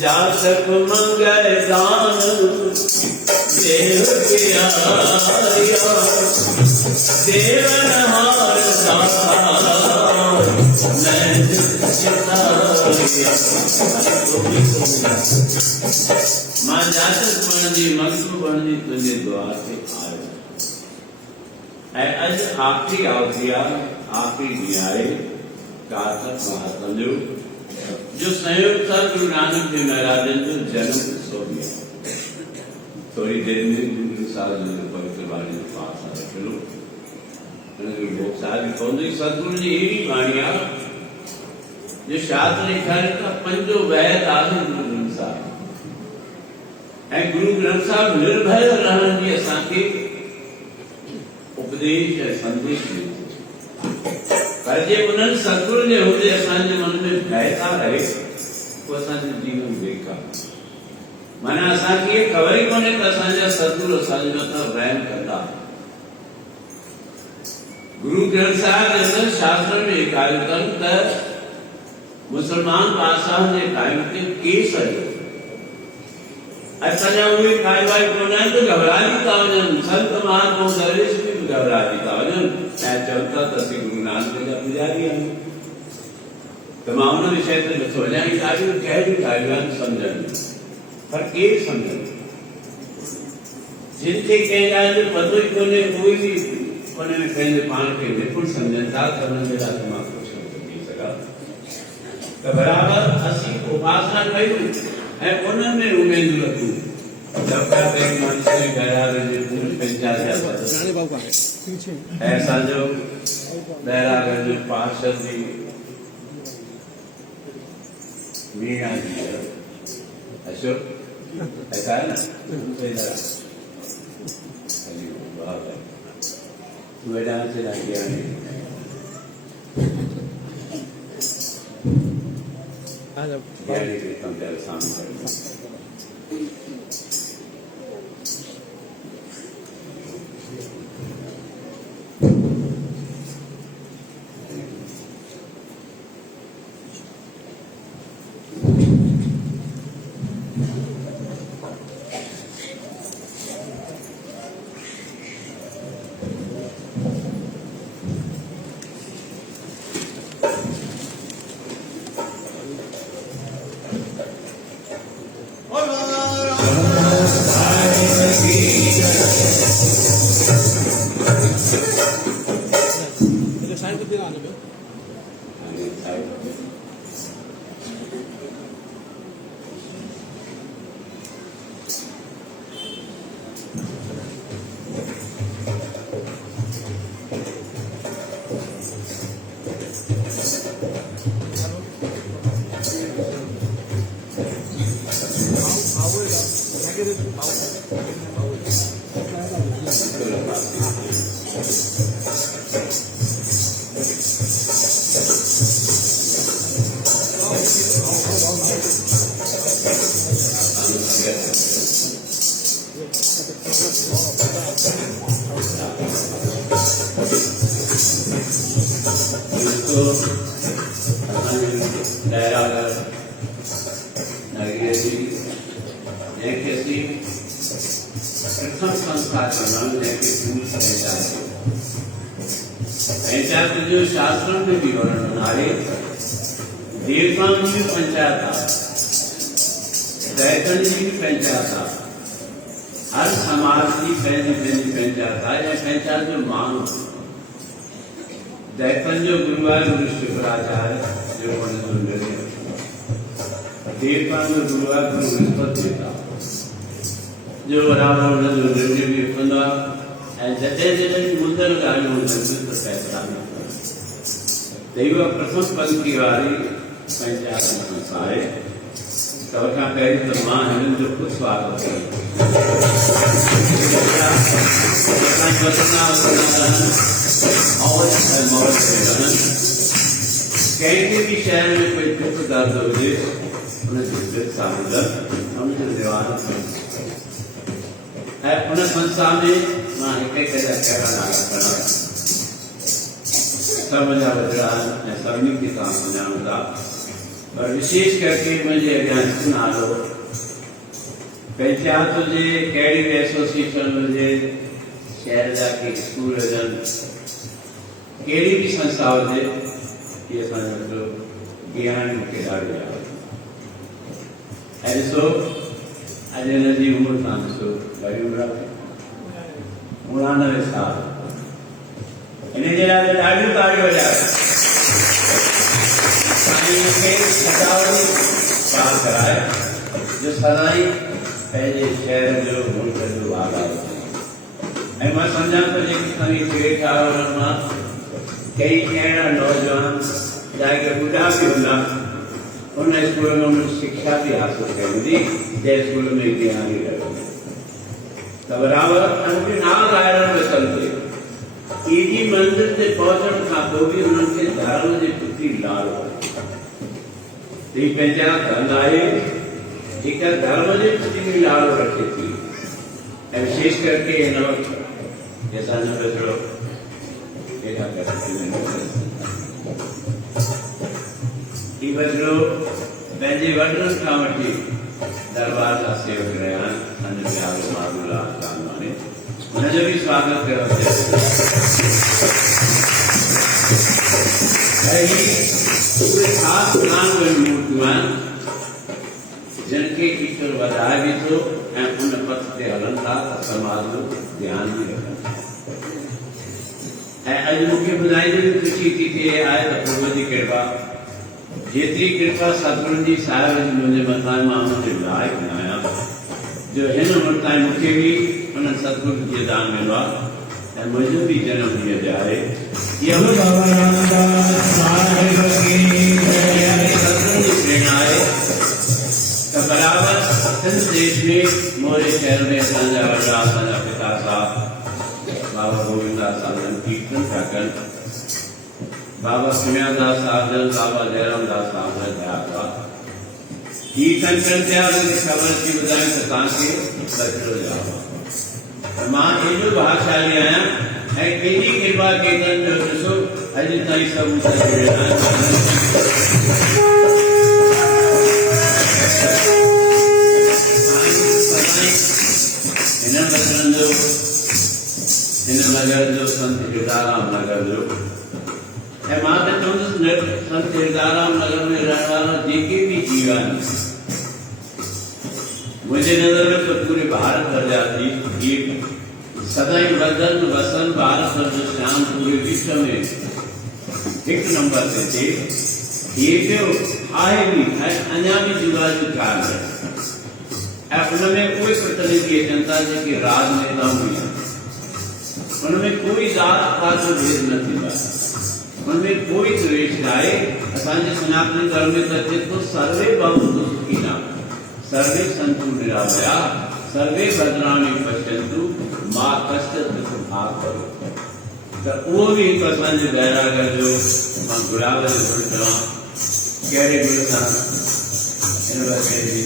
जासक मंगल दान देव किया देवन हार मां जातक बणजी मक्तू बणजी तुझे द्वार ते आयो ऐं अॼु आख़िरी आवती आहे आख़िरी ॾींहुं आहे कारतक महात्मा जो संयुक्त सर गुरु नानक देव महाराज जो जन्म उत्सव भी है। थोड़ी देर में गुरु साहब जी पवित्र वाणी जो पास आ चलो लोग साहब कौन सतगुरु जी यही वाणी आ जो शास्त्र लिखा है का पंजो वैद आदि गुरु ग्रंथ साहब ऐं गुरु ग्रंथ साहब निर्भय रहण जी असांखे उपदेश ऐं संदेश पर जे उन्हनि सतगुरु जे हुजे असांजे मन में भयता रहे तो असांजो जीवन बेकार माना असांखे ख़बर ई कोन्हे त असांजा सतगुरु असांजे मथां रहम कंदा। गुरु ग्रंथ साहिब जे अंदरि शास्त्र में लिखायो अथनि त मुसलमान बादशाह जे टाइम ते केस हलियो असांजा उहे खाई वाई कोन आहिनि त घबराइजी था वञनि संत महात्मा दरवेश बि घबराइजी था वञनि ऐं चवनि था त असीं गुरु नानक जा पुजारी आहियूं त मां उन विषय ते नथो वञां ही ॾाढियूं गहरियूं ॻाल्हियूं आहिनि सम्झण में पर केरु सम्झनि जिन खे कंहिं ॻाल्हि जो पतो ई कोन्हे उहे बि उन में पंहिंजे पाण खे निपुण सम्झनि था त उन्हनि जे लाइ मां कुझु नथो थी सघां त बराबरि असीं उपासना कयूं ऐं उनमें उमेद रखूं जब तक मनुष्य गहरावे जे पूरे पंचायत ऐसा जो गहरावे जो पार्षद जी मीना जी अशोक ऐसा है ना बेटा से लगे सामने जो शास्त्र में भी वर्णन आहे देवताओं की पंचायत दैतन जी की पंचायत हर समाज की पंचायत या पंचायत जो मान दैतन जो गुरुवार गुरु शुक्राचार्य जो देवता जो गुरुवार गुरु बृहस्पति देता जो बराबर जो निर्णय भी कंदा जॾहिं जॾहिं मुंदर ॻाल्हियूं फैसला दैव प्रथम पंक्ति वारी पंचायत संस्था आहे सभ खां पहिरीं त मां हिननि जो ख़ुदि स्वागत कयां कंहिंखे बि शहर में कोई दुख दर्द हुजे उनखे उनजो निवारण ऐं उन संस्था में मां हिकु जा कहिड़ा नाला खणा सब जा वॾा ऐं सभिनी खे तव्हां सुञाणो था पर विशेष करके मुंहिंजे अॻियां हिकु नालो पंचायत हुजे कहिड़ी बि एसोसिएशन हुजे शहर जा के स्कूल हुजनि कहिड़ी बि संस्था हुजे ये असांजो मतिलबु ज्ञान मूंखे ॾाढो आहे। ऐं ॾिसो अॼु हिन जी उमिरि तव्हां ॾिसो घणी उमिरि आहे 99 साल। हिन जे लाइ त ॾाढियूं ताड़ियूं वॼायो। पार कराए जो सदाई पंहिंजे शहर जो मुल्क जो वादा ऐं मां सम्झां थो जेके तव्हां वेठा आहियो उन्हनि मां कई अहिड़ा नौजवान जाके ॿुढा बि हूंदा उन स्कूल में उन्हनि शिक्षा बि हासिल कई हूंदी जंहिं स्कूल में ज्ञान ई रहियो त बराबरि उनखे नाल ॻाइण में चलते एॾी मंज़िल ते पहुचण खां पोइ बि उन्हनि खे धर्म जे प्रति लाल ही पंहिंजा धन आहे जेका धर्म जे प्रति बि लाल रखे थी ऐं विशेष करके हिन वक़्तु असांजो बचिड़ो हेठा ही बचिड़ो पंहिंजे वॾनि खां वठी दरबार जा सेवक रहिया आहिनि असांजो प्यारो माधुला कानवानी हुनजो बि स्वागत कयो ऐं उहे ख़ासि प्लान में मूर्तियूं आहिनि जिन खे ईश्वर वधाए बि थो ऐं उन पथ ते हलनि था त समाज जो ध्यानु बि रखनि। ऐं अॼु मूंखे ॿुधाईंदे बि ख़ुशी थी थिए आहे त प्रभु जी कृपा जेतिरी कृपा सतगुरुनि जी साहिब जी मुंहिंजे मथां मां हुनजे लाइक़ न आहियां जो हिन उमिरि ताईं मूंखे बि उन्हनि सतगुरु जी दान मिलो आहे ऐं मुंहिंजो बि जनम ॾींहुं जो आहे सतगुरु जी प्रेरणा आहे त बराबरि सिंध देश में मोरे शहर में असांजा वॾा असांजा पिता साहब बाबा गोविंददास साहब जन कीर्तन था कनि बाबा सुम्यादास साहब जन बाबा जयरामदास साहब जन थिया हुआ कीर्तन कनि थिया ख़बर थी ॿुधायूं त तव्हांखे बचिड़ो जाओ मां एॾो भाग्यशाली आहियां ऐं कंहिंजी कृपा केतरनि जो ॾिसो अॼु ताईं सभु हिन नगर जो संत हिरदाराम नगर जो ऐं मां त चवंदुसि संत हिरदाराम नगर में रहण वारा जेके बि जीव आहिनि मुंहिंजे नज़र में त पूरे भारत भर जा जीव सदाई वधनि वसनि भारत भर जो श्याम पूरे विश्व में हिकु नंबर ते थिए ये पियो आहे बि ऐं अञा बि जुगाजू कार आहे ऐं उनमें उहे प्रतिनिधि अचनि था जेके राजनेता हुआ उनमें कोई जात पात जो भेद न थींदो आहे उनमें कोई द्वेष न आहे। असांजे सनातन धर्म में त अचे थो सर्वे भवन्तु सुखिनः सर्वे सन्तु निरामया सर्वे भद्राणि पश्यन्तु मा कश्चित् दुःखभाग् भवेत् त उहो बि हिकु असांजे बैरागर जो मां गुलाब जो गुण चवां कहिड़े गुण सां हिन वक़्तु जी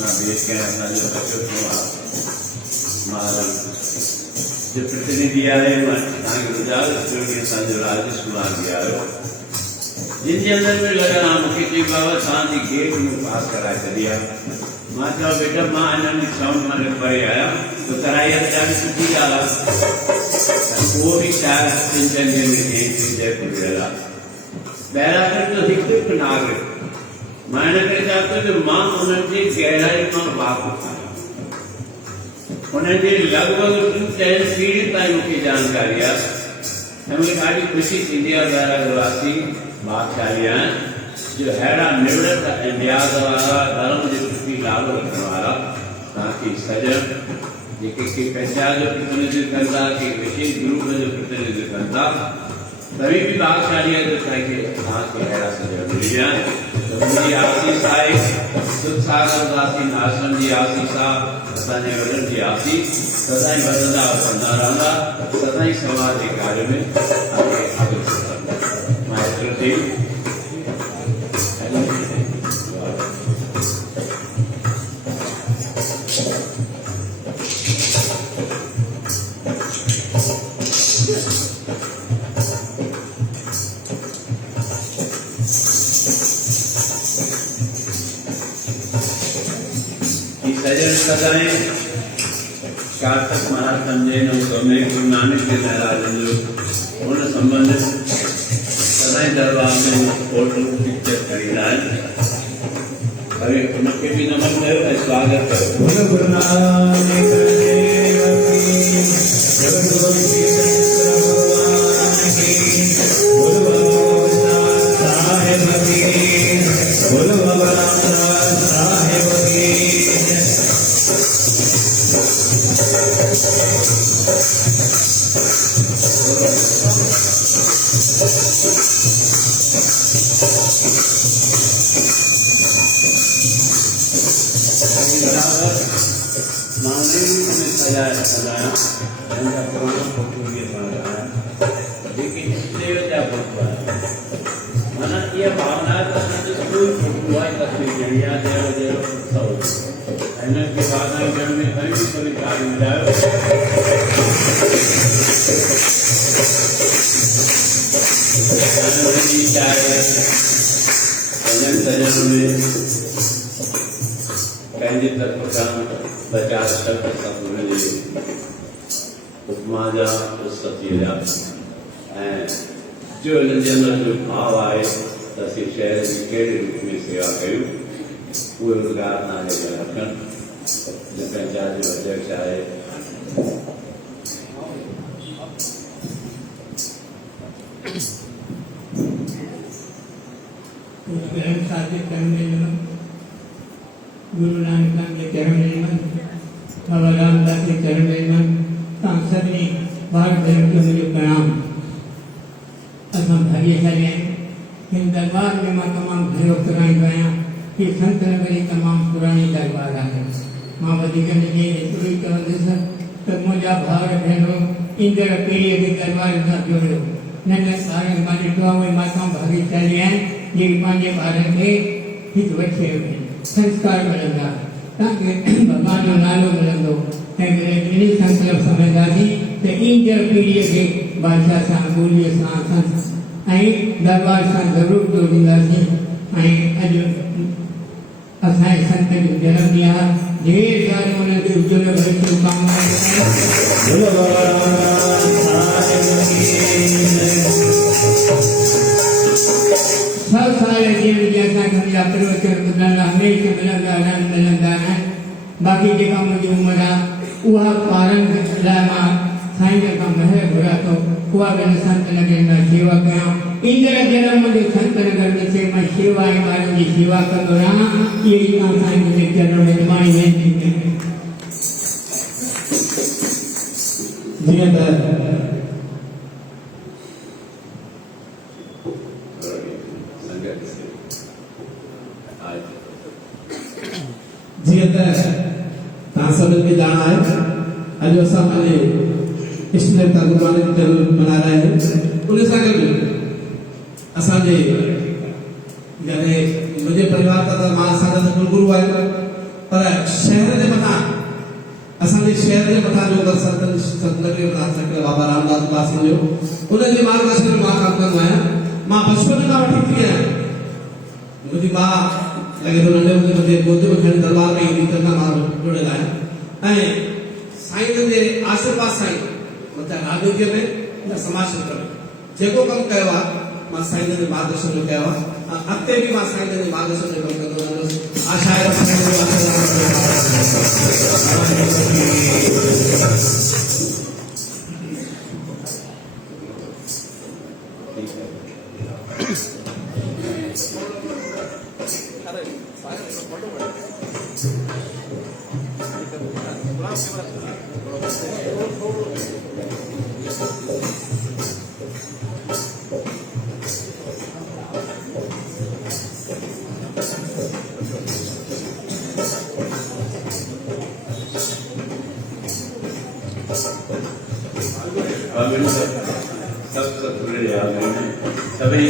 मां भेट कयां असांजो बचो थियो आहे महाराज जो प्रतिनिधि आहे मां तव्हांखे गुज़ारिश कयो कि असांजो राजेश कुमार जी आयो जिन जे अंदर में लॻल आहे मूंखे चई बाबा तव्हांजी गेट में पास कराए छॾी आहे मां चयो बेटा मां अञा बि 6 महीने परे आहियां त कराई आहे ॾाढी सुठी ॻाल्हि आहे उहो बि शायदि 3 ॾींहंनि में जयपुर वियल आहे बैरागर जो हिकु नागरिक मां हिन करे चवां थो जो मां उन्हनि जी गहराई मां वाक़ुफ़ आहियां उन्हनि जे लॻभॻि 3 पीढ़ी ताईं मूंखे जानकारी आहे ऐं मूंखे ॾाढी ख़ुशी थींदी आहे बैरागर वासी भाग्यशाली आहिनि जो अहिड़ा निवृत ऐं ब्याज वारा धर्म जे प्रति लालो रखण वारा तव्हांखे सॼण जेके के पंचायत जो प्रतिनिधित्व कनि था के विशेष ग्रुप जो प्रतिनिधित्व कनि था तभी भी भाग्यशाली है जो तव्हांखे अहिड़ा सॼण मिली आहिनि त मुंहिंजी आसीस आहे सुख सागर दासी आश्रम जी आसीस आहे असांजे वॾनि जी आसीस सदाईं वधंदा वधंदा रहंदा सदाईं समाज जे कार्य में मां एतिरो चई सजन सदाएं कार्तिक महासंजय नो समय गुरु नानक देव महाराज जो उन संबंधित सदाएं हमारे दरबार में फोटो पिक्चर खरीदा है, अभी उनके भी नमन करो, स्वागत करो। गुरु नानक देव की, गुरु साहेब की, गुरु साहेब की। सजाया पुराना फोटो भी बनाया, लेकिन इसलिए क्या फोटो है माना ये भावना कोई फोटो है तस्वीर या देव देव सब एनर की भावना घर में कहीं भी कोई कार्य मिल जाए सजन में कहीं तक बचाव शब्द सब मिले उपमा जा सती जा जो जन जो भाव आए तसी शहर की कड़े रूप में सेवा कयूं उहे रोजगार नाले जा रखन जो पंचायत जो अध्यक्ष आए गुरु नानक के चरण में बाबा रामदास के चरण में सभी भारत धर्म के मुझे प्रणाम। असम भाग्यशाली हैं इन दरबार में माँ तमाम घरों कराई गया कि संत नगरी तमाम पुरानी दरबार आए माँ बदिगंज के पूरी तरह तब मुझा भाग भेड़ो इंद्र पीढ़ी के दरबार का जोड़ो नन्हे सारे माने तो हुए माता भाग्यशाली हैं ये माने भारत के हित बच्चे संस्कार मिलंदा ताकि भगवान जो नालो मिलंदो ऐं इन संकल्प समझदासी त ईंदड़ पीढ़ीअ खे भाषा सां ॿोलीअ सां ऐं दरबार सां ज़रूरु जोड़ींदासीं। ऐं अॼु असांजे संत जो जनम ॾींहुं आहे, ढेर सारे हुन ते उज्जवल भरे शुभकामनाएं। सब सारे जीवन जैसा हमें प्रवचन ॿुधण हमेशह मिलंदा आहिनि मिलंदा आहिनि। बाक़ी जेका मुंहिंजी उमिरि आहे उहा ॿारनि लाइ मां साईं खां महर घुरां थो उहा बि संत नगर में शेवा कयां। ईंदड़ जनम मुंहिंजे संत नगर में से मां शेवा ऐं ॿारनि जी शेवा कंदो रहां। इहे ई मां साईं मुंहिंजे चरण में मां वेनिती कयां। जीअं त सभी के जाना है आज असां पंहिंजे इष्ट देवता गुरु नानक जन्म मना रहे हैं। उन सां गॾु असांजे यानी मुंहिंजे परिवार का मां असांजा त गुरु आहे पर शहर जे मथां असांजे शहर जे मथां जो अगरि संत नगरी बाबा रामदास उपासी जो उनजे मार्गदर्शन में मां कमु कंदो आहियां। मां बचपन खां वठी थी आहियां। मुंहिंजी मां लगे तो नंढे हूंदे मुंहिंजे गोद में खणी दरबार में ईंदी त मां जुड़ियल आहियां ऐं साईं जे आशीर्वाद सां मतिलबु राजनीति में न समाज क्षेत्र में जेको कमु कयो आहे मां साईं जे मार्गदर्शन में कयो आहे। अॻिते बि मां साईं जे मार्गदर्शन में कमु कंदो रहंदुसि। आशा आहे सभी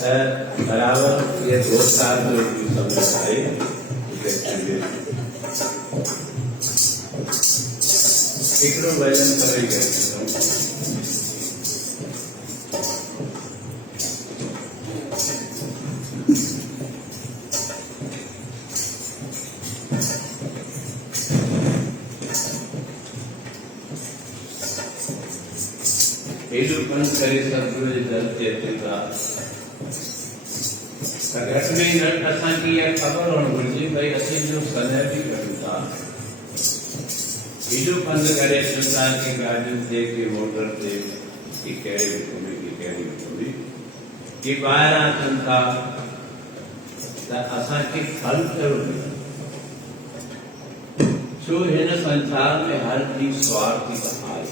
बराबर ये 2 साल जो समझ आए एकड़ो वजन करे गए करे सतगुरु जी दर्जे पिता घट में घट असांजी इहा ख़बर हुअणु घुरिजे भई असीं जो सलह बि कयूं था एॾो पंधु करे अचूं कि गाॾियुनि ते कि मोटर ते कि कहिड़े विच में कि कहिड़े विच में कि ॿाहिरां अचनि था त असांखे फल कहिड़ो मिले छो हिन संसार में हर चीज स्वार्थी त आहे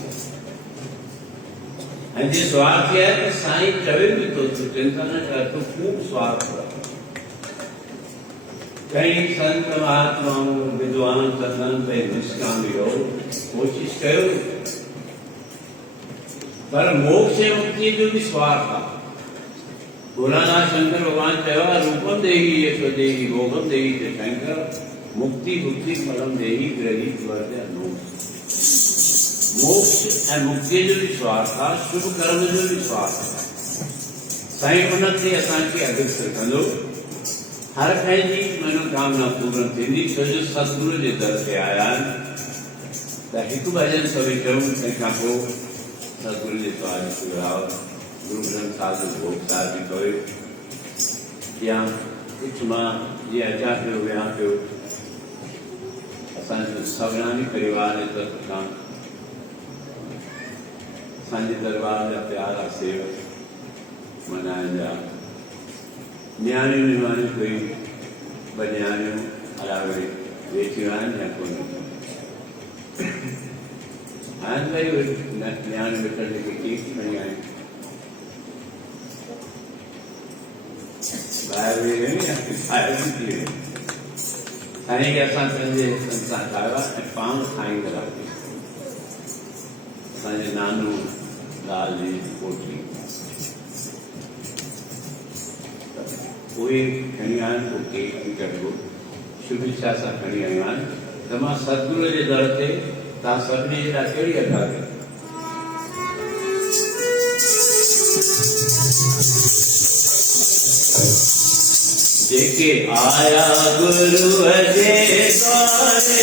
ऐं जे स्वार्थी आहे त साईं चवे बि थो चिंता न कर तूं खूब स्वार्थ रख कई संत महात्माओं विद्वान सदन पे निष्कामी हो कोशिश कयो पर मोक्ष ऐं मुक्ति जो भी स्वार्थ आहे भोलानाथ शंकर भगवान चयो आहे रूपम देही यशो देही भोगम देही ते शंकर मुक्ति मुक्ति फलम देही ग्रही वर्त्य मोक्ष मोक्ष ऐं मुक्ति जो भी स्वार्थ आहे शुभ कर्म जो भी स्वार्थ आहे साईं उनते असांखे अग्रसर कंदो हर कंहिंजी मनोकामना पूर्ण थींदी छो जो सतगुरु जे दर ते आया आहिनि त हिकु भॼन सभई कयूं तंहिंखां पोइ सतगुरु जे द्वार सुराव गुरु ग्रंथ साहिब जो भोग साहिब बि कयो या कुझु मां जीअं अचां पियो वियां पियो असांजो सभनानी परिवार जे तरफ़ खां असांजे दरबार जा प्यारा सेवक मनाइण जा न्याणियूं निमाणियूं कोई ॿ न्याणियूं अलावड़े वेचवान या कोई आज भाई ज्ञान विकल्प की ठीक नहीं आए बाहर भी नहीं बाहर भी खाने के आसान पंजे संसार खावा पाँव खाएंगे रात संजय नानू लाल जी कोठी कोई खनियान को केक कर लो शुभ इच्छा सा खनियान तमा सदगुरु जे दर ते ता सभनी जा केड़ी अदा कई जेके आया गुरु जे द्वारे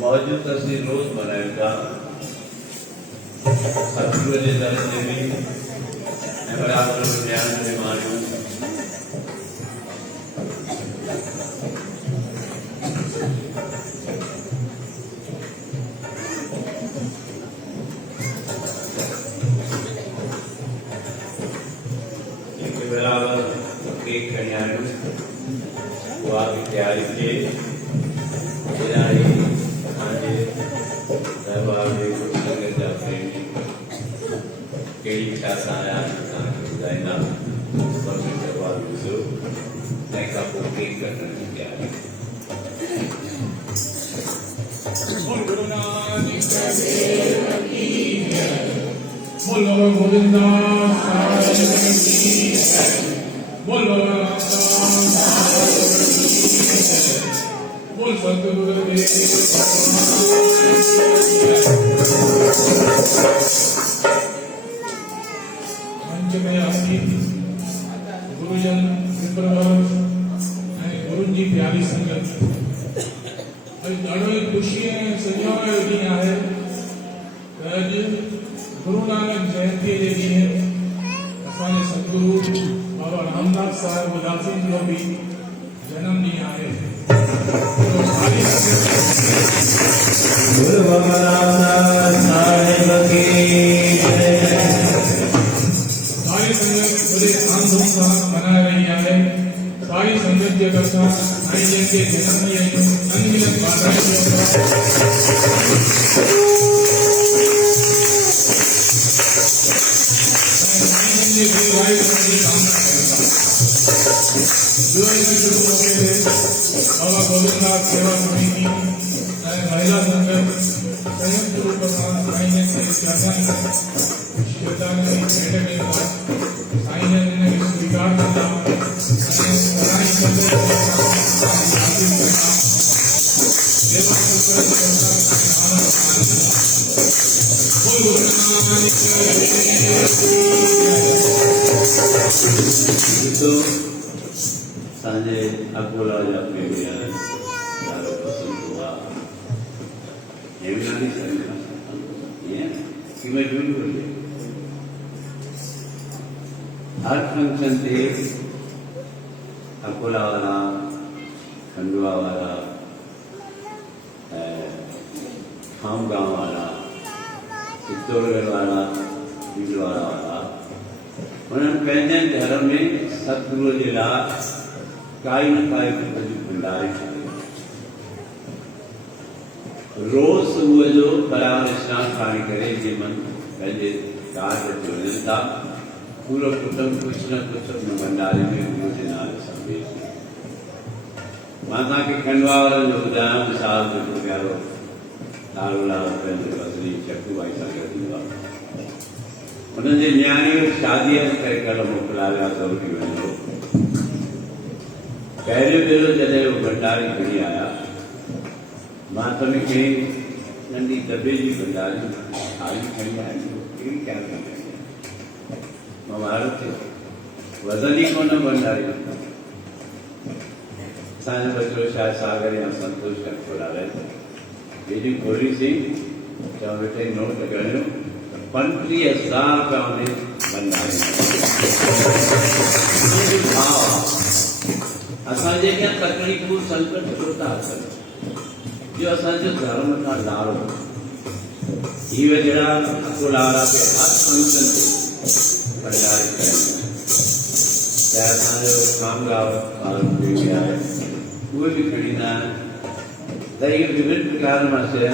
मौजूद तस्वीर रोज बनाएगा सत्य दर्ज देवी बराबर ज्ञान से मानू बराबर केक कन्यारू वो आपकी तैयारी के बोलो गोविंदा बोलो बोल सतगुरुदेव मंच में आसीन गुरुजन विप्रवर गुरु जी प्यारी संगत ॾाढो ई ख़ुशी ऐं सॼो ॾींहुं आहे अॼु गुरु नानक जयंती जे ॾींहुं असांजे सतगुरु बाबा रामदास साहिब उदासी जो बि जनम ॾींहुं आहे। साईं जन के जन्म में अनगिनत बाधाएं जो ये दीर्घायु की कामना करता हूं। जो इन्हें शुरू होते थे बाबा गोविंदनाथ सेवा समिति महिला संगठन संयुक्त रूप से साईं ने चर्चा श्रद्धांजलि बैठक के बाद साईं ने स्वीकार किया तो सांजे अकोला जाते हुए सारा पसंद हुआ ये भी नहीं करना ये कि मैं ढूंढ बोले हर फंक्शन थे अकोला वाला खंडवा वाला खाम गांव वाला चित्तौड़गढ़ वाला भीलवाड़ा वाला उन्होंने पंहिंजे धर्म में सतगुरु जे लाइ काई न काई भंडारे रोज सुबह जो कलाम स्नान पाणी करे जे मन पंहिंजे कार्य ते वञनि था पूरो कुटुंब कुछ न कुछ अपने भंडारे में गुरु जे नाले सां वेही मां तव्हांखे खंडवा वारनि जो ॿुधायां मिसाल जेको प्यारो लालूलाल पंहिंजे बदली चकूबाई सां गॾु ईंदो आहे उन्हनि जे न्याणी शादीअ करे कल्ह मोकिलाया दौड़ी वञो पहिरियों भेरो जॾहिं उहो भंडारी खणी आया मां त मूंखे नंढी दॿे जी भंडारी थाली खणी आया कहिड़ी क्या खणी मां वारो थियो वज़न ई कोन भंडारी असांजो बचिड़ो शायदि सागर या संतोष खोला रहे हेॾी खोलीसीं चवां बेटे नोट गणियो 35,000 रुपया उन्हें भंडारे असांजे क्या तकलीफ़ूं संकट छो था अचनि जो असांजो धर्म खां लाड़ो ही वजड़ा अकोला वारा खे हर फंक्शन ते भंडारे कनि चाहे असांजो कामगार वारो बि आहे उहे बि खणींदा आहिनि त इहे विभिन्न प्रकार मां शइ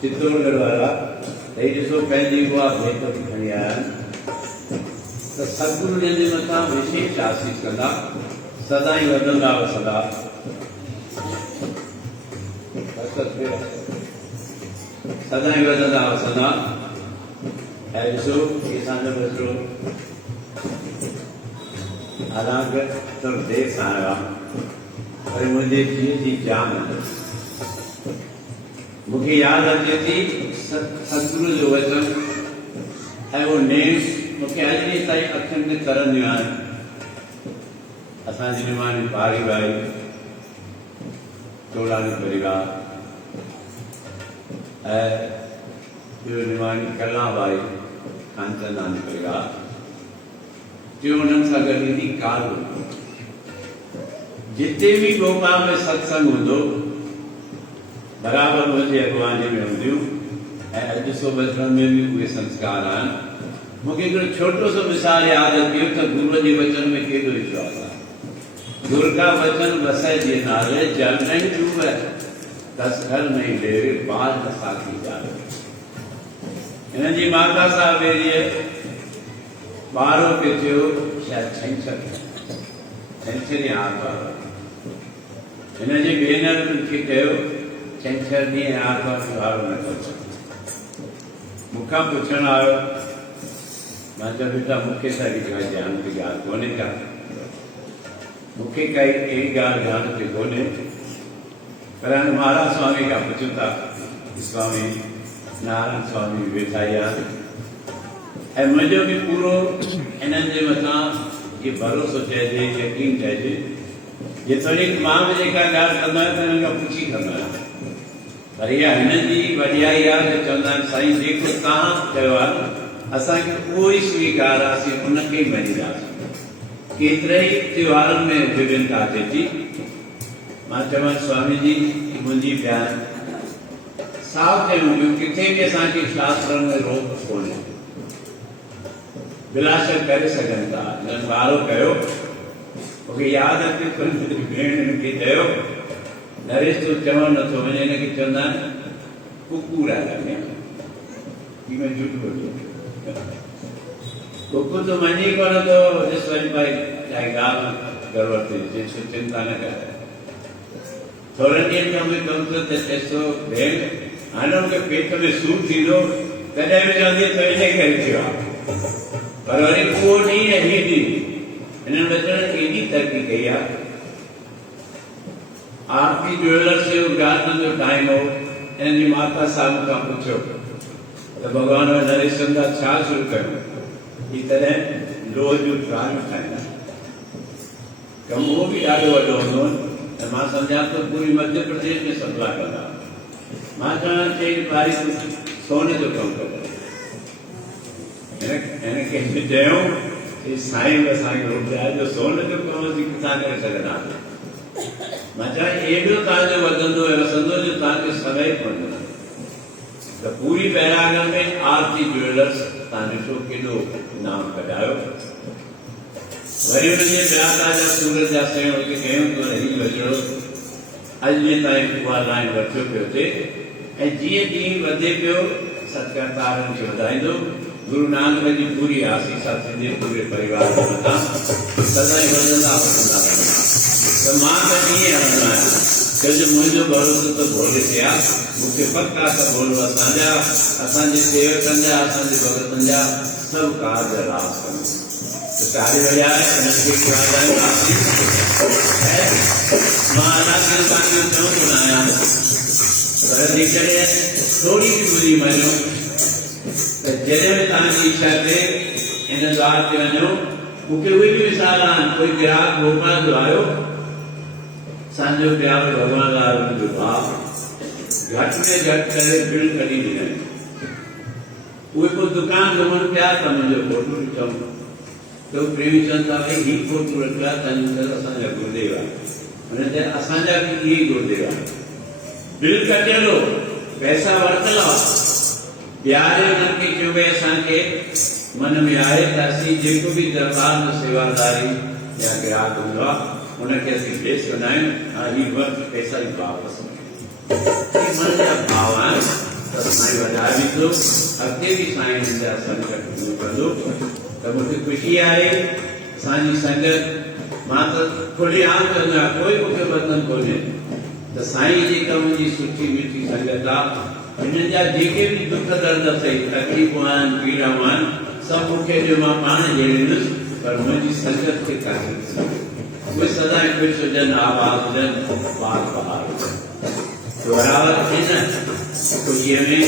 चित्तौड़गढ़ वाला तई ॾिसो पंहिंजी उहा भेट बि खणी आया आहिनि त सतगुरु जंहिंजे मथां विशेष आसीस कंदा सदाई वधंदा वसंदा सदाई वधंदा वसंदा ऐं ॾिसो असांजो बचिड़ो हालांकि थोरो देरि सां आयो आहे पर मुंहिंजे धीअ जी जान मूंखे यादि अचे थी सतगुरु जो वचन ऐं उहो नेम मूंखे अॼु ॾींहं ताईं अखियुनि में तरंदियूं आहिनि असांजी निमाणी पारी भाई चोलानी परिवार ऐं ॿियो निमाणी कला भाई कांचनानी परिवार जो उन्हनि सां गॾु ईंदी कार जिते बि गोपा में सत्संग हूंदो बराबरि मुंहिंजे अॻुवानी में हूंदियूं ऐं अॼु सो बचपन में बि उहे संस्कार आहिनि मूंखे हिकिड़ो छोटो सो मिसाल यादि अचे त गुरूअ जे वचन में केॾो विश्वास आहे गुर का वचन बसै जे नाले जल नहीं डूबे दस घर नहीं लेवे बाल न साथी जावे हिन जी माता साहब ॿारो खे थियो शायदि छंछरु या आर्तवार हिन जी भेनरुनि खे कयो छंछरु ॾींहुं ऐं आर्तवार जो वारो न कयो मूंखां पुछणु आयो मां चयो बेटा मूंखे त अहिड़ी काई ध्यान ते ॻाल्हि कोन्हे का मूंखे काई अहिड़ी ॻाल्हि ध्यान ते कोन्हे पर हाणे महाराज स्वामी खां पुछूं था स्वामी नारायण स्वामी वेठा ई आहिनि ऐं मुंहिंजो बि पूरो इन्हनि जे मथां ये भरोसो चइजे यकीन चइजे जेतोणीकि मां बि जेका ॻाल्हि कंदो आहियां त हिननि खां पुछी कंदो आहियां पर इहा हिननि जी वॾियाई आहे जो चवंदा आहिनि साईं जेको तव्हां कयो आहे असांखे उहो ई स्वीकार आहे असीं उनखे ई मञीदासीं केतिरे ई त्योहारनि में विभिन्नता थिए थी मां चवां स्वामी जी मुंहिंजी बयान साफ़ कयूं ॿियूं किथे बि असांखे शास्त्रनि में रोक कोन्हे विलास करे सघनि था। हिननि वारो कयो, मूंखे यादि अचे थो भेण हिनखे चयो, नरेश तूं चवणु नथो वञे, हिनखे चवंदा आहिनि कुकू राजा में झूठ बोलियो कुकू तो मञी कोन थो। ॾिस वरी भाई चाहे ॻाल्हि गड़बड़ थी जेको चिंता न कर। थोरनि ॾींहंनि खां बि कमु थियो त चएसो भेण हाणे मूंखे पेट में सूर थींदो, तॾहिं बि चवंदी त इन करे थियो आहे। पर वरी उहो ॾींहुं ऐं हीअ ॾींहुं हिननि वीचारनि एॾी तरक़ी कई आहे। आरती ज्वेलर्स जो उद्घाटन जो टाइम हो, हिननि जी माता साहिब खां पुछियो त भॻवान नरेश चंदा छा शुरू कयो? ही तॾहिं लोह जूं ड्राइंग ठाहींदा, कमु उहो बि ॾाढो वॾो हूंदो ऐं मां सम्झां थो पूरी मध्य प्रदेश में सप्लाई कंदा। मां चवां चई वारी सोने जो कमु कंदा। हिनखे चयूं कि साईं बि असांखे ॿुधाए जो सोने जो कमु असीं किथां करे सघंदा। मां चवां एॾो तव्हांजो वधंदो ऐं वसंदो जो तव्हांखे समय पवंदो। त पूरी बैरागढ़ में आरती ज्वेलर्स तव्हां ॾिसो केॾो नाम कढायो। वरी हुनजे ॿिया जा सूरत जा शयूं हुते कयूं त हीउ वञिणो अॼु ताईं उहा लाइन वठियो पियो थिए। ऐं जीअं ॾींहुं वधे पियो सत्कारतारनि खे वधाईंदो। गुरु नानक जी पूरी आसीसा थींदी पूरे परिवार जे मथां सदाईं वधंदा वधंदा त मां त ईअं हलंदो आहियां छो मुंहिंजो भरोसो त भोले ते आहे। मूंखे पक आहे त भोलो असांजा असांजे सेवकनि जा असांजे भगतनि जा सभु कारज रास कंदो। त तारी वॼाए हिननि खे मां अलाए तव्हांखे चवंदो न आहियां, पर जेकॾहिं थोरी बि ॿुधी वञो त जॾहिं बि तव्हांजी इच्छा थिए हिन द्वार ते वञो। मूंखे उहे बि मिसाल आहिनि। कोई ग्राहक भोपाल जो आयो, असांजो प्यारो भॻवान लाल जो भाउ घटि में घटि करे बिल कढी ॾिनई। उहे पोइ दुकान घुमनि पिया त मुंहिंजो फोटो ॾिठो त उहे प्रेमी चवनि था भई हीउ फोटो रखियो आहे तव्हांजो असांजा गुरुदेव आहे। हुन चयो असांजा बि इहे ई गुरुदेव आहे। बिल कटियल हो, पैसा वरितल हुआ, ॿियारे हुननि खे चयो भई असांखे मन में आहे त असीं जेको बि दरबार जो सेवादारी या ग्राहक हूंदो आहे उनखे असीं पेश कंदा आहियूं। हाणे हीउ वक़्तु पैसा ई वापसि मन जा भाव आहिनि त साईं वधाए ॾींदो। अॻिते बि साईं हिन जा संकट दूर कंदो। त मूंखे ख़ुशी आहे असांजी संगत। मां त खुली आम चवंदो आहियां कोई मूंखे बंधन कोन्हे त साईं जे कम जी सुठी मिठी संगत आहे। हिननि जा जेके बि दुख दर्द अथई तकलीफ़ूं आहिनि पीड़ाऊं आहिनि सभु मूंखे जो मां पाण झेड़ींदुसि, पर मुंहिंजी संगत खे तकलीफ़ उहे सदाईं ख़ुशि हुजनि, आबाद हुजनि, बाग बहार हुजनि। बराबरि हिन ख़ुशीअ में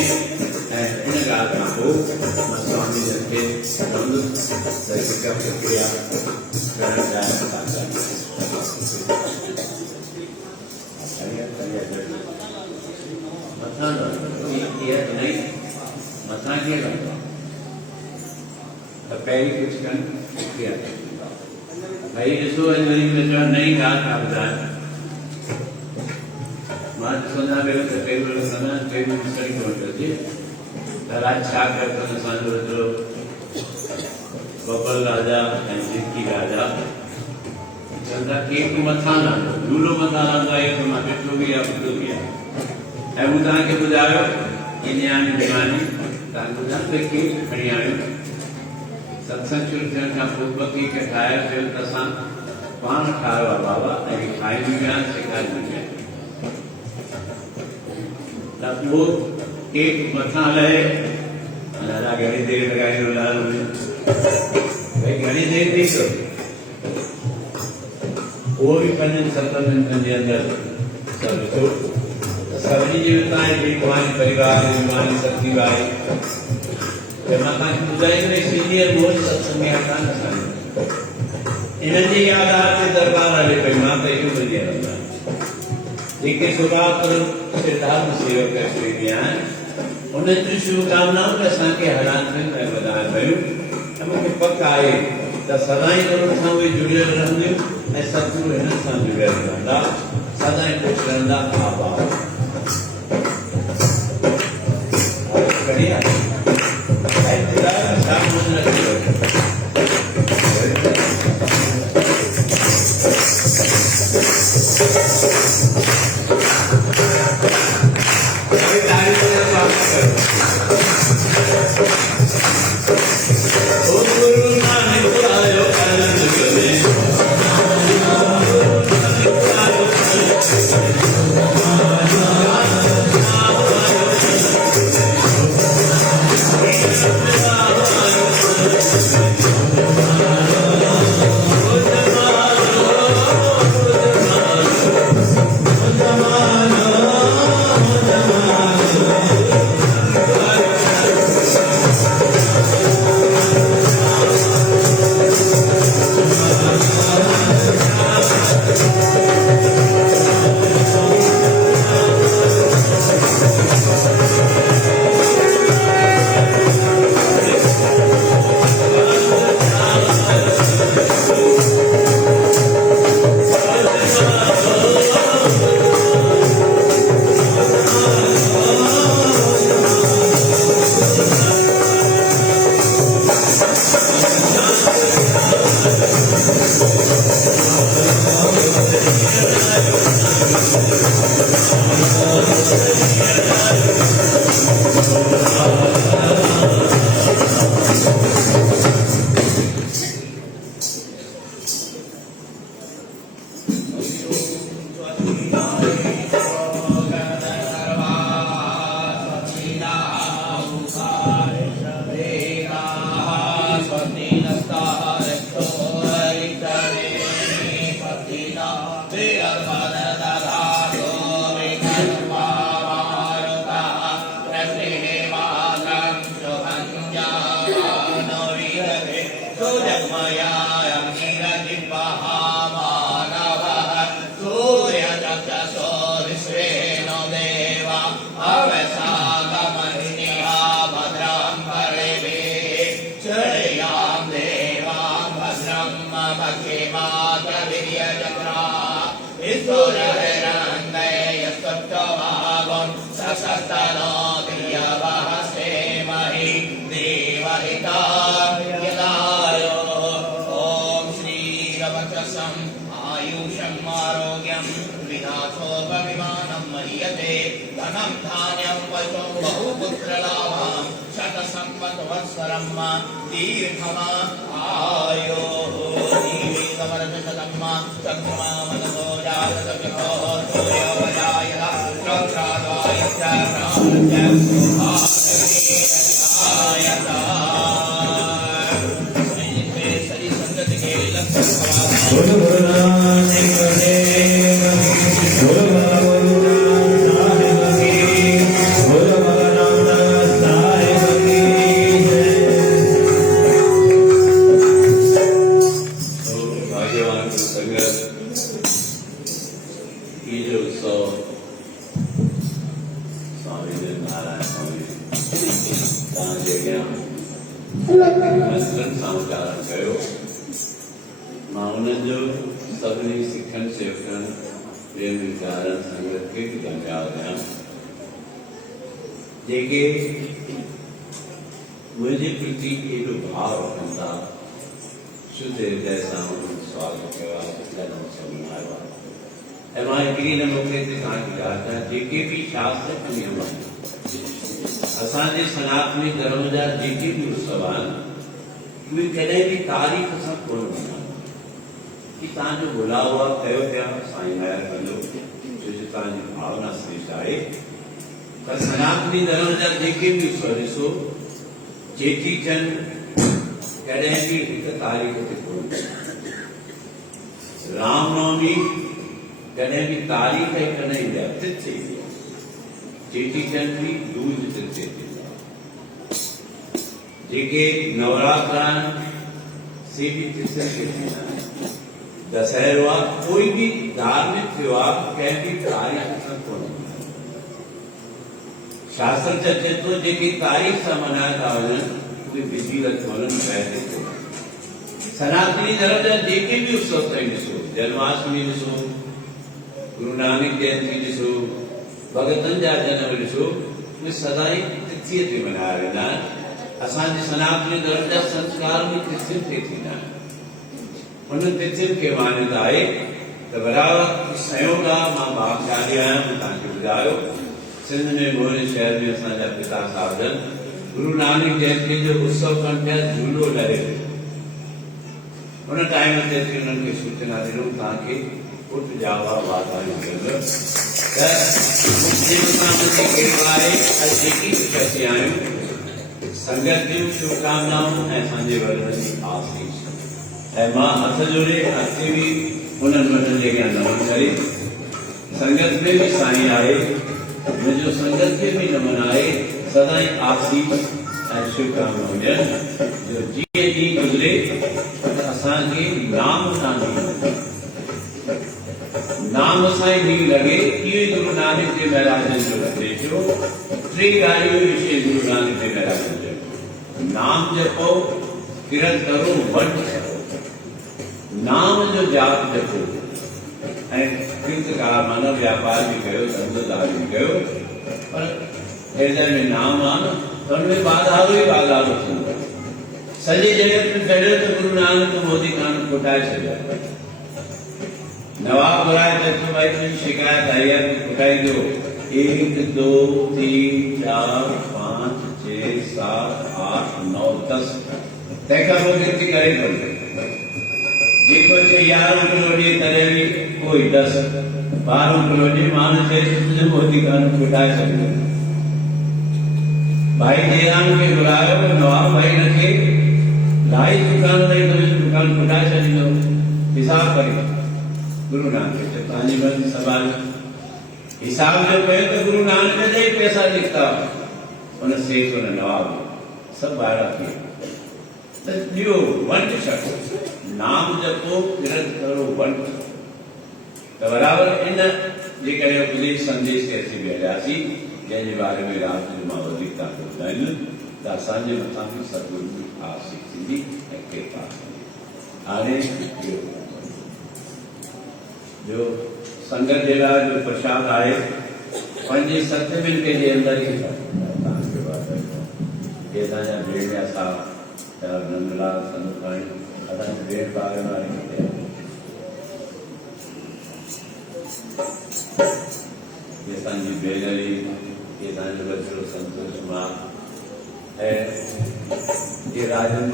ऐं हिन ॻाल्हि खां पोइ मां स्वामी जन खे चवंदुसि त हिकु प्रक्रिया करणु चाहियां। मथां मथां कीअं कंदो त पहिरीं कुझु कनि भाई ॾिसो अॼु वरी चवणु नई ॻाल्हि था ॿुधाइनि। मां ॾिसंदा पियो त टेबल कंदा टेबल सही कोन अचे त राज छा कयो अथनि असांजो हिकिड़ो बबल राजा ऐं जिंकी राजा चवंदा केक मथां लहंदो झूलो मथां लहंदो आहे। त मां ॾिठो बि आहे ॿुधो बि आहे ऐं मूं तव्हांखे ॿुधायो की न्याणी निमाणी तव्हांखे ॿुधायां त केक खणी आयो। सत्संग शुरू थियण खां पोइ ॿ केक ठाहिया चयो त असां पाण ठाहियो आहे बाबा ऐं खाईंदी बि आहिनि सेखारींदी बि आहिनि। त उहो केक मथां लहे दादा घणी देरि लॻाईंदो लाल भई घणी देरि थी थो उहो बि 5-7 मिंटनि जे अंदरि सभु ॾिठो। सभिनी जी तव्हांजी भगवान परिवार जी भगवान शक्ति आहे। मां तव्हांखे ॿुधाईंदुमि सीनियर मोस्ट सत्संगी कान इन्हनि जे आधार ते दरबार हले पई। मां त इहो ॿुधी हलंदो आहियां जेके सुभाउ सिद्धार्थ सेवक प्रेमी आहिनि उन जूं शुभकामनाऊं असांखे हलाइनि पियूं ऐं वधाइनि पियूं। ऐं मूंखे पक आहे त सदाईं उन्हनि सां उहे जुड़ियल रहंदियूं ऐं सतगुरु हिननि सां जुड़ियल रहंदा, सदाईं ख़ुशि रहंदा। आभार बढ़िया छा मातृवीर्यजत्रा ईश्वरहरन्दय सप्तभागं ससस्तनो धियवहसे महि देवहिता यदायो ॐ श्रीरवचसम् आयुषम् आरोग्यं विनाशोपविमानं मह्यते धनं धान्यं पशुं बहुपुत्रलाभं शतसंवत्सरं दीर्घमा आयो जीवितवर्षशतं चन्द्रमामनसो जातसविभो सूर्योदयाय चन्द्रादाय श्री संगति के भाग्यवान संगत ये जो उत्सव स्वामी नारायण स्वामी तव्हां जॻहियां मसलन सां उच्चारण कयो मां उन्हनि जो सभिनी सिखनि सेवकनि प्रेम वीचारनि संगत खे बि धन्यवाद ॾियां जेके मुंहिंजे प्रति एॾो भाव रखनि था शुद्ध हृदय सां स्वागत कयो आहे ॾाढो समझ आयो आहे ऐं मां हिकिड़ी हिन मौक़े ते तव्हांखे ॻाल्हि कयां जेके बि शास्त्र नियम आहिनि असांजे सनातनी धर्म जा जेके बि उत्सव आहिनि उहे कॾहिं बि तारीख़ सां कोन हूंदा कि तव्हांजो बुलाव आहे कयो पिया साईं महिर कंदो छो जो तव्हांजी भावना श्रेष्ठ आहे पर सनातनी धर्म जा जेके बि उत्सव ॾिसो चेटीचंड कॾहिं बि हिकु तारीख़ ते कोन रामनवमी कॾहिं बि तारीख़ ई कोन ईंदी आहे तिथि ईंदी आहे चेटीचंड बि दूज तिथि थींदो आहे जेके नवरात्रा से भी तिथि ते थींदा आहिनि दशहरो आहे कोई भी धार्मिक त्योहार कंहिं बि तारीख़ सां कोन हूंदा आहिनि शास्त्र चए थो जेकी तारीख़ सां मल्हाया था वञनि उहे बिजी रखी वञनि पहले सनातनी धर्म जा जेके भी उत्सव ताईं ॾिसो जन्माष्टमी ॾिसो गुरु नानक जयंती ॾिसो भगतनि जा जनम ॾिसो उहे सदाई तिथीअ ते मल्हाया वेंदा आहिनि असांजे सनातनी धर्म जा संस्कार बि तिथियुनि ते थींदा आहिनि उन तिथियुनि खे मान्यता आहे त बराबरि संयोग आहे मां भागशाली आहियां तव्हांखे ॿुधायो सिंध में मोरे शहर में असांजा पिता साहिब जन गुरु नानक जयंती जो उत्सव कनि पिया झूलो लहे उन टाइम ते उन्हनि खे सूचना ॾिनो तव्हांखे उठ जावा वाधायूं कंदव त जेकी बि कची आहियूं संगत जूं शुभकामनाऊं ऐं असांजे वॾनि जी आसीस ऐं मां हथ जोड़े अॻिते बि उन्हनि वॾनि जे अॻियां नमन करे संगत में भी साईं आहे मुझे संगत के भी नमन आए सदाई आसीस ऐं शुभकामनाऊं ॾियनि जो जीअं ॾींहुं गुज़रे असांखे नाम सां नाम सां ई ॾींहुं लॻे इहो ई गुरु नानक देव महाराजनि जो उपदेशो टे ॻाल्हियूं विशेष गुरु नानक देव महाराजनि जो नाम जपो किरत करो वट करो नाम जो जाप जपो ऐं कृतकार माना व्यापार भी कयो धंधोदार भी कयो पर हृदय में नाम आहे न त हुनमें बाधारो ई बाधारो थींदो सॼे जगत में गॾियो त गुरु नानक मोदी कान खुटाए छॾियो नवाब घुराए त भाई तुंहिंजी शिकायत आई आहे तूं खुटाई दो 1 2 3 4 5 6 7 8 9 10 तंहिंखां पोइ गिनती करे थो जेको चए 11 किलो ॾे तॾहिं बि कोई 10 12 किलो ॾे माण्हू चए तुंहिंजो मोदी कान खुटाए छॾियो भाई जयराम खे घुरायो नवाब भाई रखे ढाई दुकान ताईं तुंहिंजो दुकान खुटाए छॾींदो हिसाब करे गुरु नानक चयो तव्हांजी मर्ज़ी सवाल हिसाब जो कयो त गुरु नानक जा ई पैसा निकिता उन सेठ उन नवाब सभु ॿाहिरां थी त ॾियो वंड छॾो नाम जपो किरत करो वंड त बराबरि इन जे करे उपदेश संदेश ते असीं बि हलियासीं जंहिंजे बारे में राति जो मां वधीक तव्हांखे ॿुधाईंदुमि त असांजे मथां बि सतगुरू जी आसीस थींदी ऐं कृपा थींदी हाणे जो संगत जे लाइ जो प्रसाद आहे 5-7 मिंटे जे अंदरि ई तव्हांखे हे तव्हांजा भेण साहब नंदलाल संदसाणी असांजे भेण भाउरनि वारी ये असांजी भेनरी ये तव्हांजो बचिड़ो संतोष मां ऐं ये राजन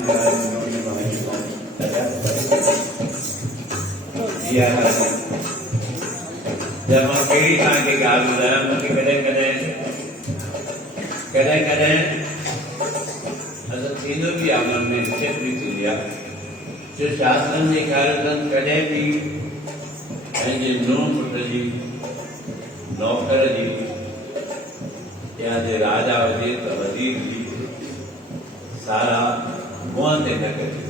जब मां कहिड़ी तव्हांखे ॻाल्हि ॿुधायां मूंखे कॾहिं कॾहिं असां थींदो बि आहे मन में निश्चित बि थींदी आहे जो शास्त्रनि जे कार्यक्रम कॾहिं बि पंहिंजे नूंहं पुट जी नौकर जी या जे राजा हुजे त वज़ीर जी सारा मुंहं ते न कजे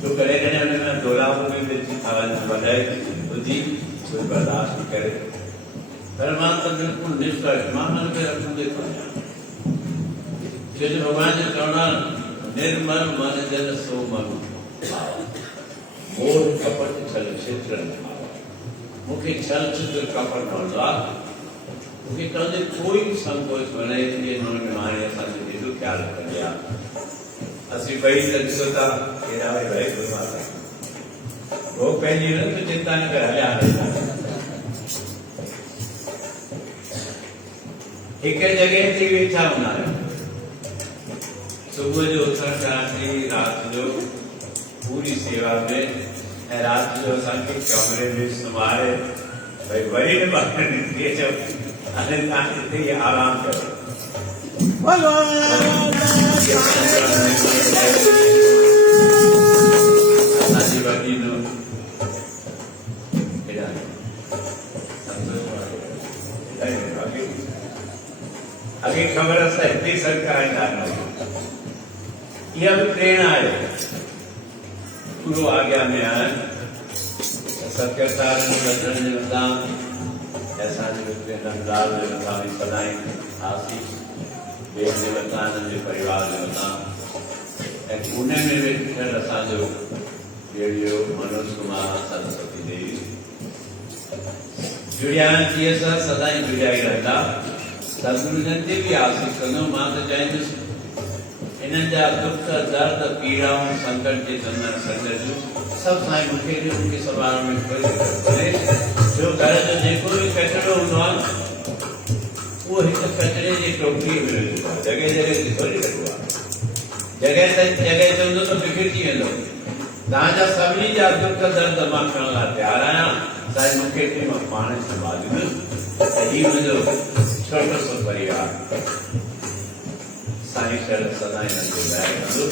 छो कॾहिं कॾहिं हुन में दोलापो बि विझी वधाए ॿुधी कोई बर्दाश्त न करे पर मां त बिल्कुलु निष्कर्ष मां मन खे रखंदे थो वञां भॻवान जो चवणु निर्मल मन जन सो मन मोह कपट छल छित्र मूंखे छल छित्र कपट वणंदो आहे मूंखे कंहिंजे कोई संकोच वणे जे नमूने हाणे असांजो हेॾो ख़्यालु रखंदी आहे असीं ॿई त ॾिसो था केॾा वरी भई गुरमाता वो पंहिंजी रंग चिंता न करे हलिया हलंदा हिक जॻह ते वेठा हूंदा आहियूं सुबुह जो उथण सां राति जो पूरी सेवा में ऐं राति जो असांखे कमरे में सुम्हारे भई वरी बि ॿार निकिरी अचो हाणे तव्हां हिते ई आराम कयो असांजी वॾी नूंहं अॻे ख़बर असां हिते ई सरकार इहा बि प्रेरणा आहे पूरो आज्ञा में आहे सत्कारनि वचन जे मथां असांजे नंदलाल जे मथां बि सदाईं आसीस ॿियनि जे मथां हिननि जे परिवार जे मथां ऐं पुणे में वेठल असांजो ॾेड़ियो मनोज कुमार सरस्वती देवी जुड़िया आहिनि थी असां सदाईं जुड़िया ई रहंदा सतगुरु जन ते बि आसीस कंदो मां त चाहींदुसि इन्हनि जा दुख दर्द पीड़ाऊं संकट जे चंदन संगत सभु साईं मूंखे ॾियो मूंखे संभालण में कोई दिक़त कोन्हे जो घर जो जेको बि कचिरो हूंदो आहे उहो हिकु कचिरे जी टोकरीअ में विझिबो आहे जॻह जॻह ते थोरी रखिबो आहे जॻह चवंदो त बिखिरजी वेंदो तव्हांजा सभिनी जा दुख दर्द मां खणण लाइ तयारु आहियां साईं मूंखे चई मां पाण ई संभालींदुसि त हीउ मुंहिंजो छोटो सो परिवार साईं शरण सदाईं हिननि जो दया कंदो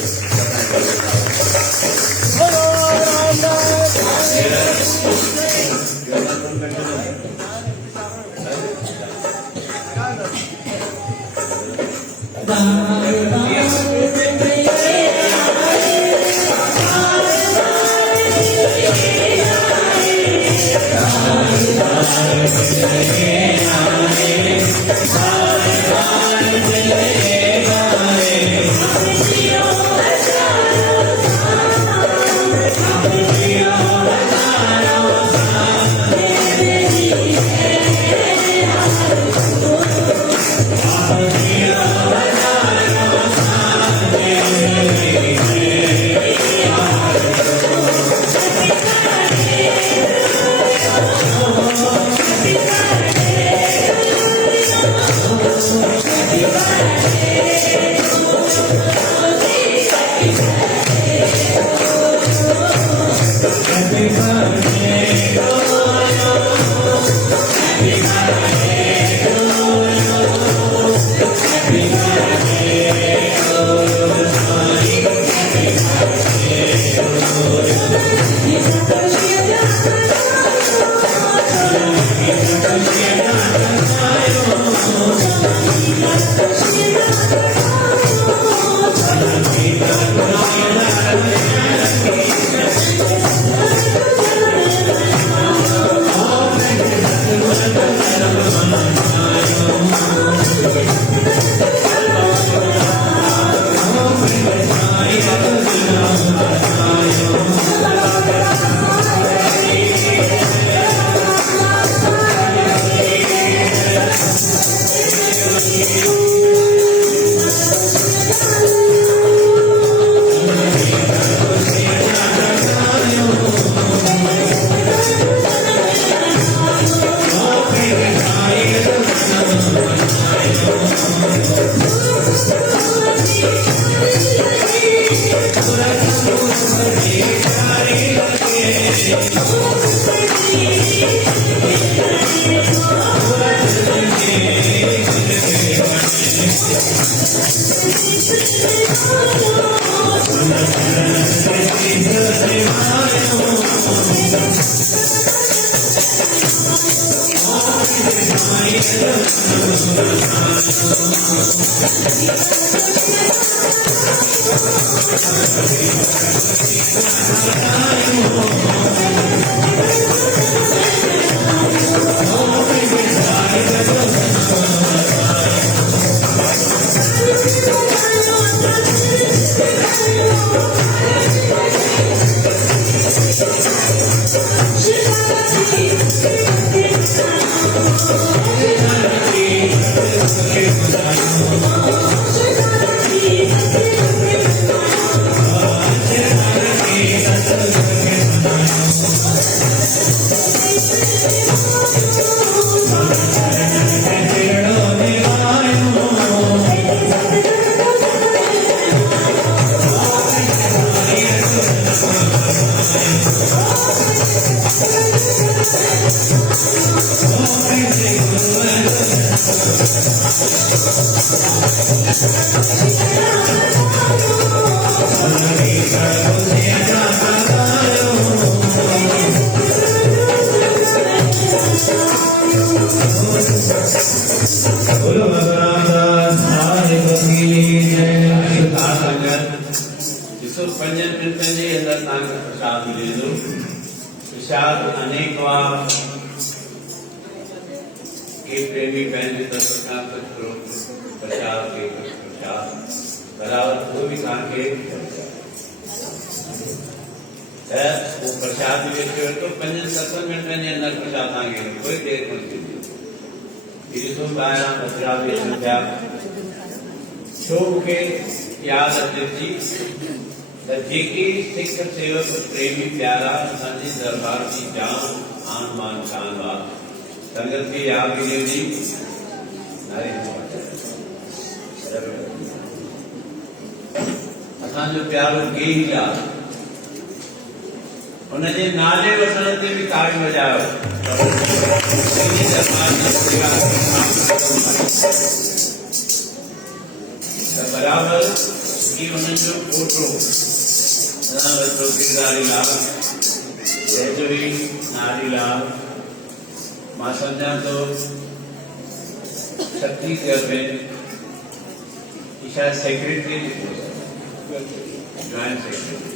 प्रसाद अनेक बार एक प्रेमी बहन प्रसाद प्रसाद के प्रसाद बराबर कोई भी काम के वो प्रसाद भी तो पंजन 7 मिनट में अंदर प्रसाद आएंगे कोई देर मत कीजिए ये तो बाया बचरा भी संख्या शोभ के याद अतिथि जेकी सिख सेवक प्रेमी प्यारा असांजे दरबार की जान आन मान शान वार संगत की याद गिरी जी असांजो प्यारो गेहिला उनजे नाले वठण ते बि ताड़ी वॼायो बराबर की उन्हनि जो फोटो गिरधारीलाल जयजोरी नारीलाल मां सम्झां थो छत्तीसगढ़ में शायद सेक्रेटरी ज्वाइंट सेक्रेटरी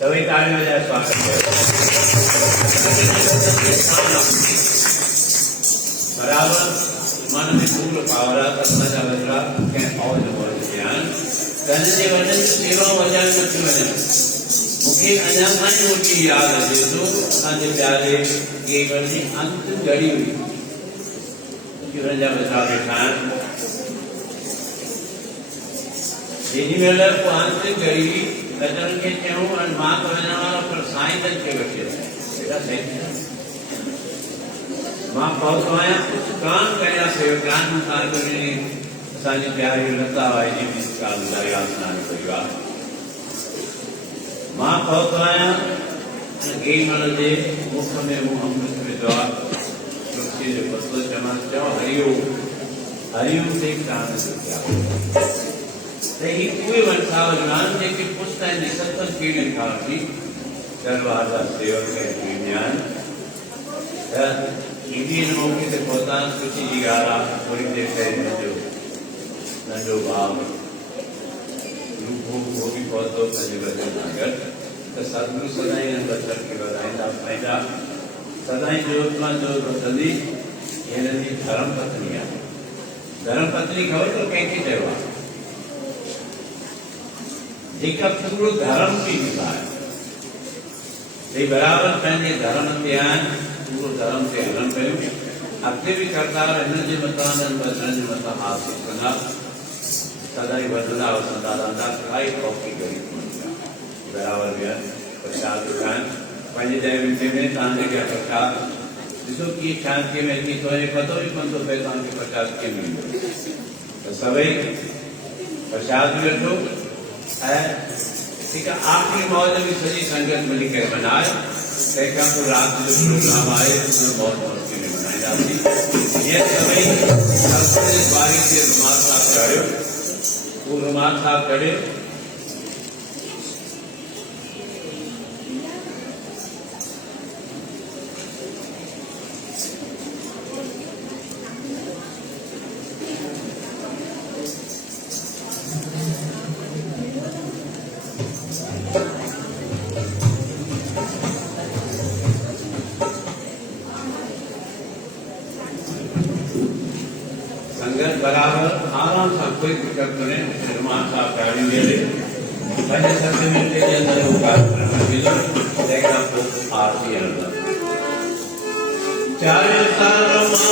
सभी ताली बजाय स्वागत बराबर मन में पूर्ण पावरा तत्ना जा बजरा के और जो बोल ध्यान कहने जे वजन सेवा वजन मत वजन मुखे अञा मन मोटी याद है जो असांजे प्यारे के वर्जी अंतिम घड़ी हुई कि रंजा बजरा बैठा जेडी मेलर को अंतिम घड़ी लजन के चयो और मां को वजन वाला पर साईं तक के बैठे एटा सही मां बहुत आया कुछ काम कया से ज्ञान अनुसार करने असांजी प्यारी लता भाई जी भी काल दरिया स्नान परिवार मां बहुत आया के मन दे मुख में मुंह अमृत में द्वार तुलसी जो पत्तो चमन चो हरिओम से कान से क्या ते ही कोई वंशा ज्ञान जे के पुष्ट है निसंतन की लिखा थी दरबार का सेवक है विज्ञान इंडियन मौके से पहुंचा कुछ ही गारा थोड़ी देर पहले जो नंदो भाव रूप हो भी पहुंचो पंजे बजे नागर तो सदगुरु सदाई बचर के बधाईंदा फायदा सदाई जो सदी ये नदी धर्म पत्नी है धर्म पत्नी खबर तो कैसे चलो जेका पूरो धर्म की निभाए बराबर पंहिंजे धर्म ते आहिनि पूरो धर्म ते हलनि पियूं अॻिते बि करदा हिन जे मथां हिननि जे मथां हासिल कंदा सदाई वधंदा वसंदा रहंदा काई कॉपी करी बराबर बि प्रसाद विराइनि पंहिंजे 10 मिंटे में तव्हांजे क्या प्रसाद ॾिसो कीअं शांतीअ में अची थो वञे पतो बि पवंदो पए तव्हांखे प्रसाद कीअं मिलंदो त सभई प्रसाद बि वठो ऐं हिकु आख़िरी मौज में सॼी संगत मिली करे मनाए तंहिंखां पोइ राति जो प्रोग्राम आहे मौज मस्ती में मनाईंदासीं जीअं सभई बारी ते रुमाल साफ़ करियो उहो रुमाल साफ़ करे बराबर आराम से कोई दिक्कत नहीं निर्माण का प्राणी मेरे पहले सबसे मिलते के अंदर होगा लेकिन आपको आरती अंदर चार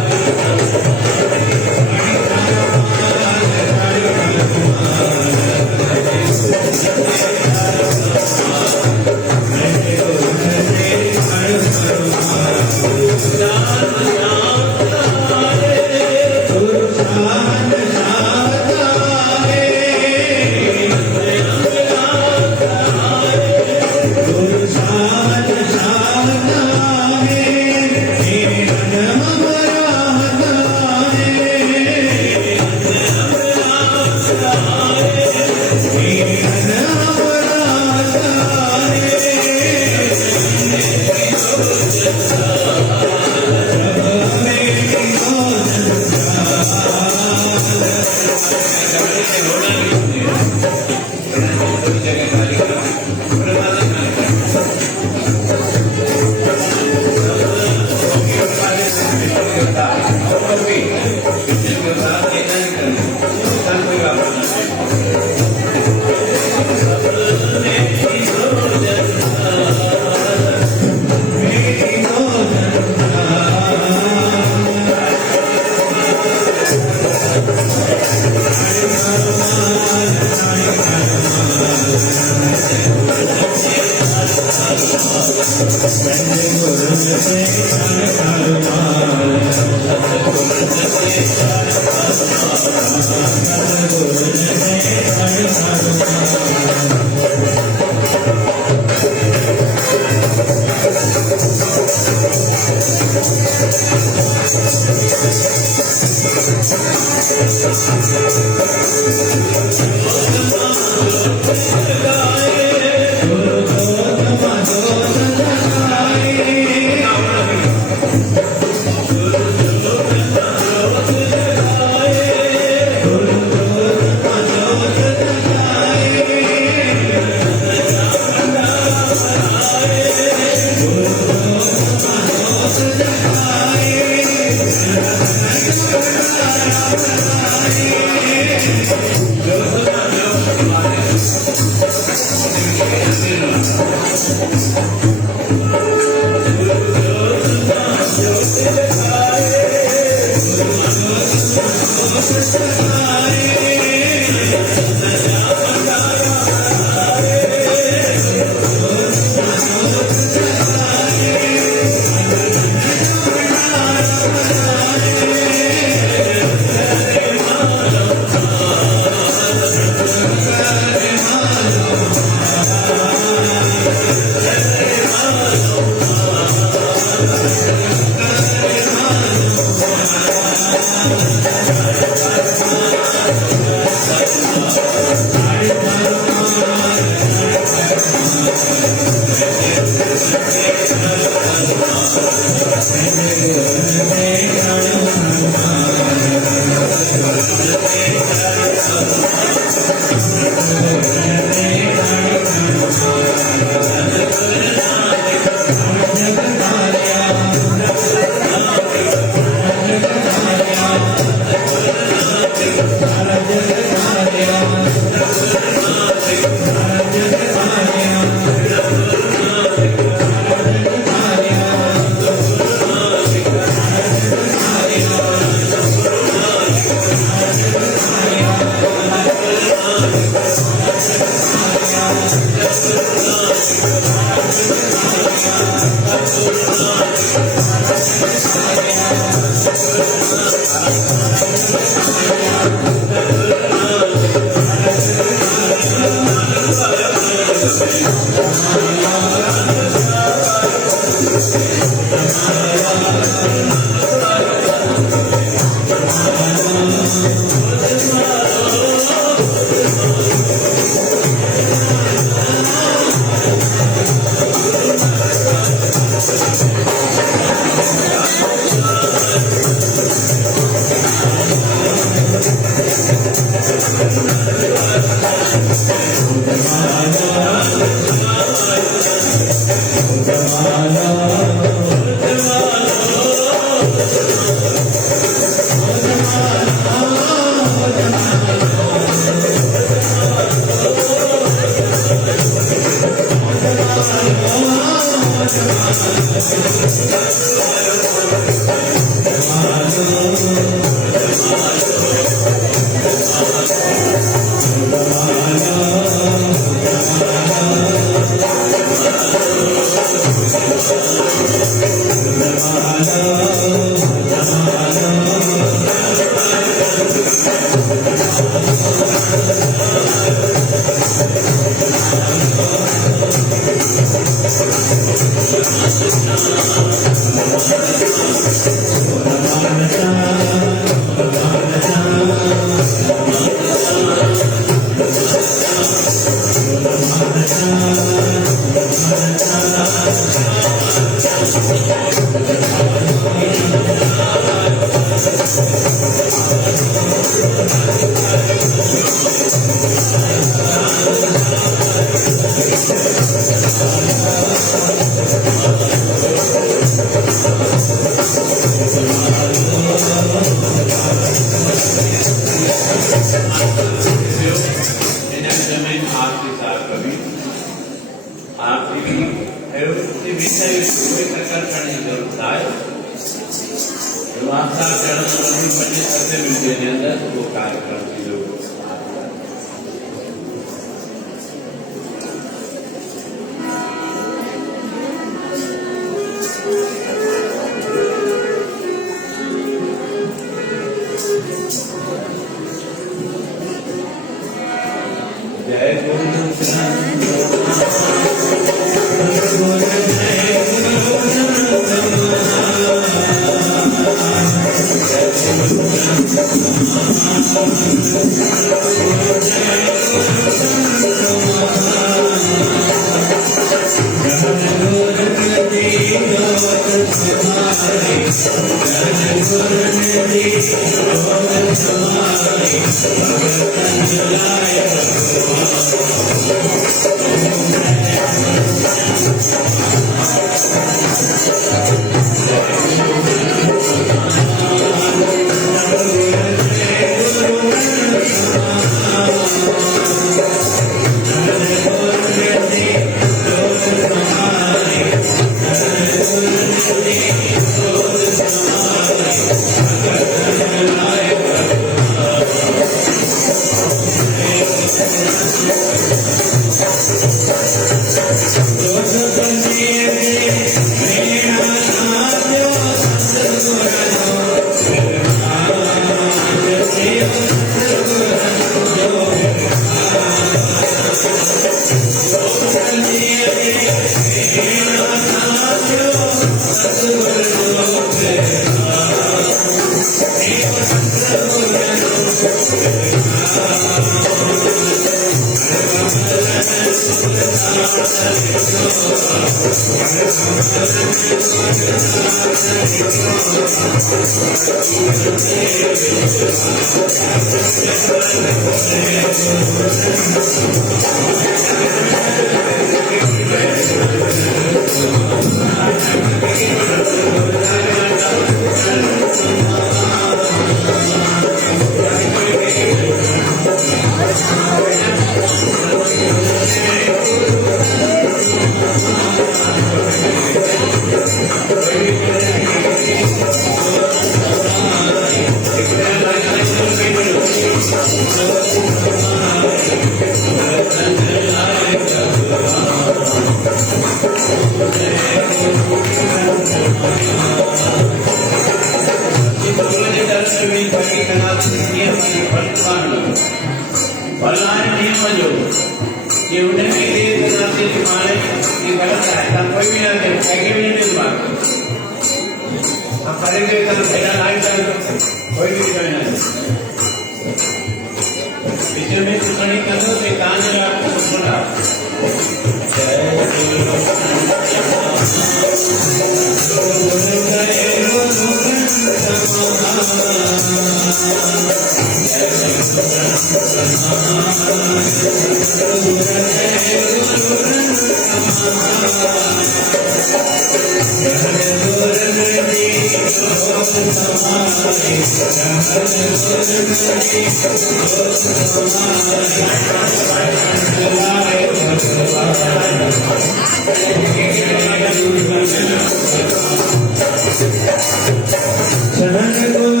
शरण गुण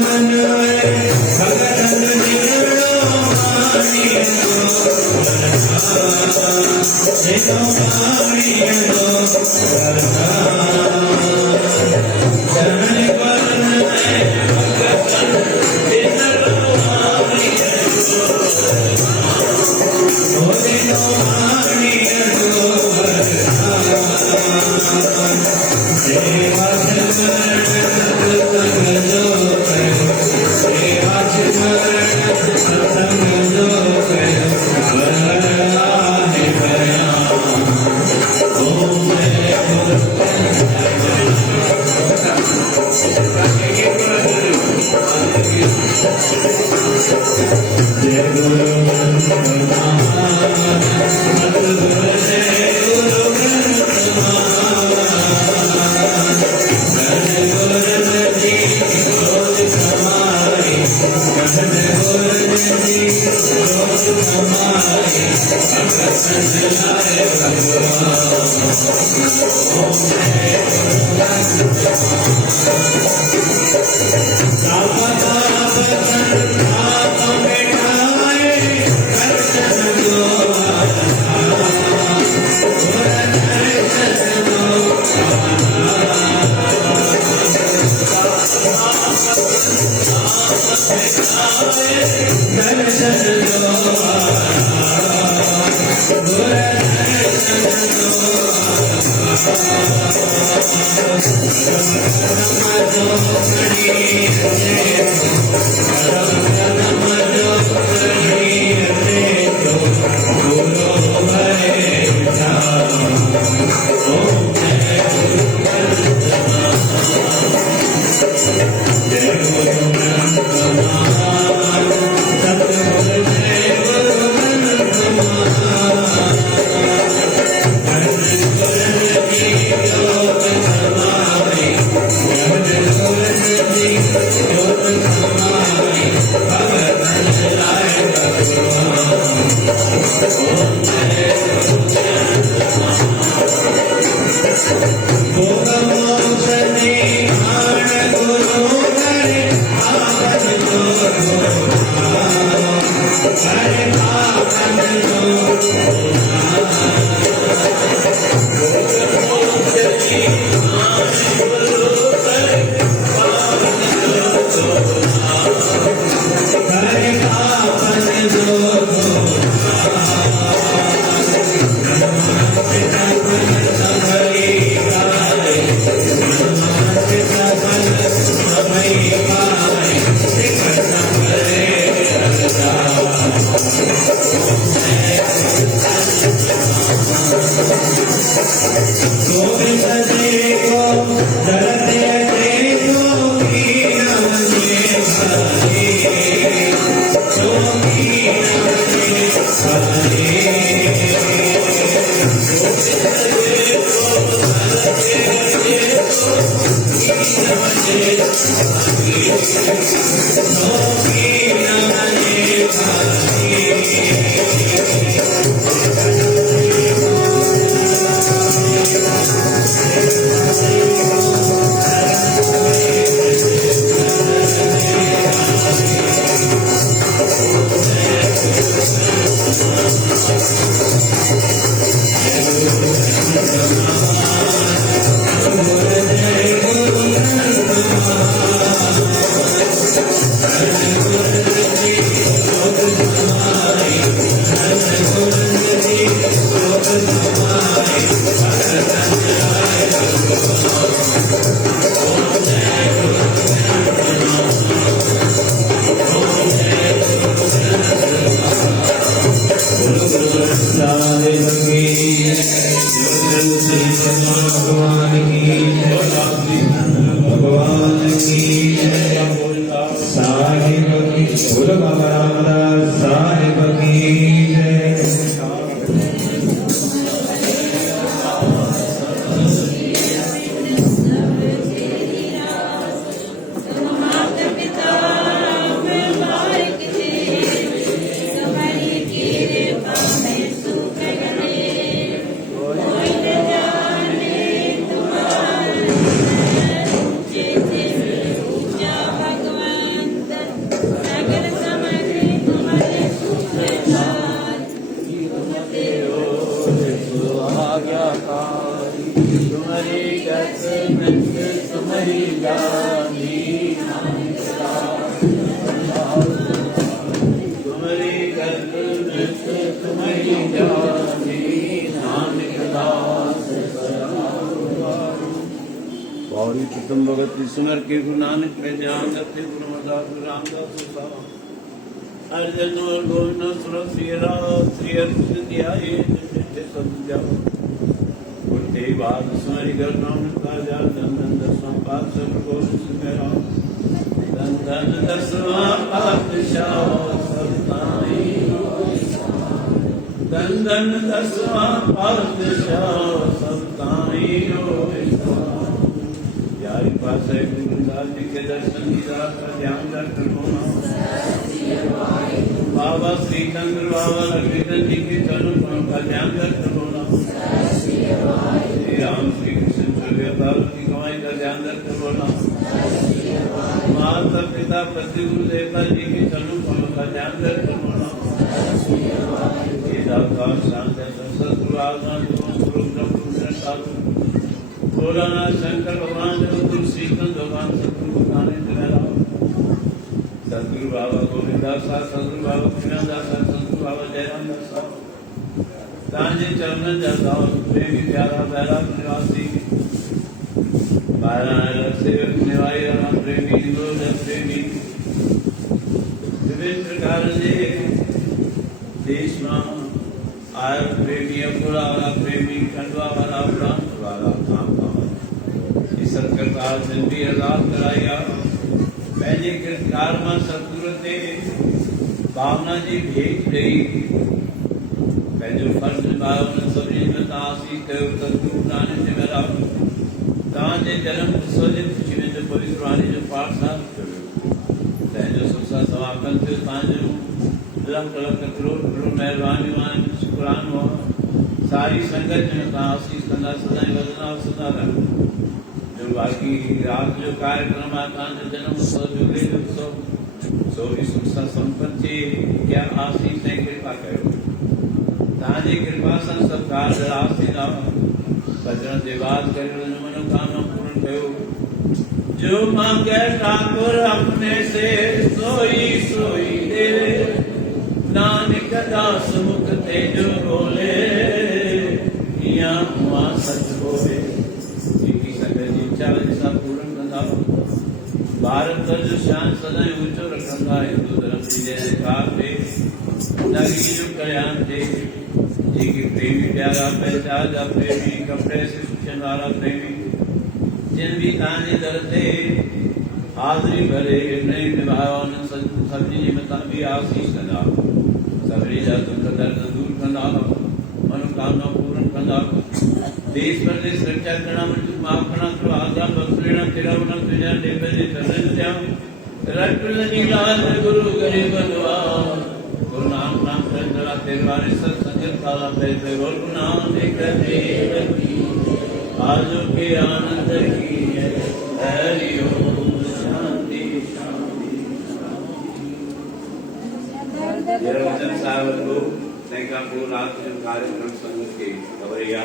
भगत गौरी कुटुंब भगत सुनर के गुरु नानक में ध्यान रखते गुरु रामदास अर्जन और गोविंद श्री अर्जुन ध्याये संध्या गुरुते बाद सुनरी घर नाम का जाल दंदन दसवां पाद सब को सुमेरा दंदन दसवां पाद शाह धन धन दसवां पातशाह सब ताई होए यारी पास है गुरु साहब जी के दर्शन दीदार का ध्यान रख होना बाबा श्री चंद्र बाबा लक्ष्मण जी के चरणों का ध्यान रख होना श्री राम श्री कृष्ण चौबे की कमाई का ध्यान रख होना माता पिता पति गुरु देवता जी के चरणों का ध्यान रख होना शंकर भगवान श्रीकांत भगवान सतगुरु बाबा गोविंदास सतगुरु बाबा कृष्णदास सतगुरु बाबा जयराम दास तांजे चरण जाता प्रेमी प्यारा प्यारा निवासी सेवक निवाई राम प्रेमी निरोध प्रेमी विभिन्न प्रकार से देश में आय प्रेमी अकुड़ा वाला प्रेमी खंडवा वाला उड़ान वाला काम इस सरकार दिन भी आजाद कराया पहले कृतकार में सतगुरु ने भावना जी भेज गई पहले फर्ज भावना सभी में आसी कयो सतगुरु नानक ने मेरा तांजे जन्म सोजित खुशी में जो पवित्र वाणी जो पाठ साहब जो सुखसा समापन थे तांजो लख लख करोड़ करोड़ मेहरबानी मान शुक्रान हो सारी संगत में आशीष करना सदाई वजना सदा रह जो बाकी रात जो कार्यक्रम आता है जन्म उत्सव जुगले उत्सव सो भी सुखसा संपन्न थे क्या आशीष ने कृपा करो ताजी कृपा सन सब कार्य आशीष ना सजन देवाद करो मनोकामना पूर्ण करो जो मांगे ठाकुर अपने से सोई सोई दे नानक दास मुख तेजो बोले या हुआ सच बोले जिनकी सकल इच्छा दिशा पूर्ण करना भारत का जो शान सदा ऊंचो रखना हिंदू धर्म की जयकार थे नगरी जो कल्याण थे जी की प्रेमी प्यारा पहचान जा प्रेमी कपड़े से सुचन वाला प्रेमी जिन भी ताने दर थे हाजरी भरे नहीं निभावन सब्जी में भी आशीष करना सबरी जा दुख दर्द दूर करना मनोकामना पूर्ण करना देश प्रदेश रक्षा करना मृत्यु माफ करना तो आजाद बख्शना तेरा उन तुझा देवे दे चरण त्या रटल नीलाल गुरु गरीब बनवा गुरु नाम नाम चंद्रा तेरवारे सत संगत काला पे बोल नाम देख दे आज के आनंद की हरि ओम शांति जन साहब लोग सैकापुर रात में कार्यक्रम संगत के खबरिया